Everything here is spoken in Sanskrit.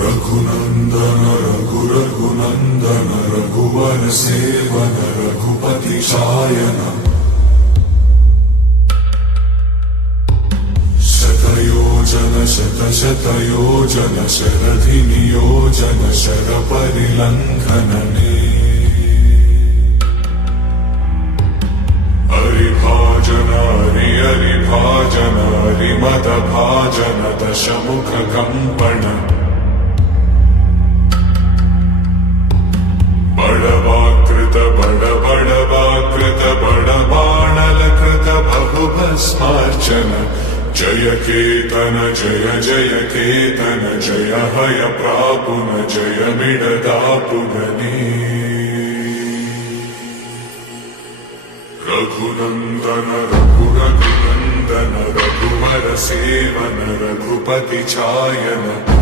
रघुनंदन रघुनंदन रघुवर सेवन रघुपति शायन शतयोजन शतशतयोजन शरधि नियोजन शर परिलंघनने हरिभाजन हरिभाजन हरिमद भाजन दशमुख कंपन बड़वाकृत बड़वाकृत बड़बाणलकृत बहुभस्मार्चन जय केतन जय जय केतन जय हय प्रापुन जय मिडदापुगने रघुनंदन रघुनंदन रघुवर सेवन रघुपति चायन।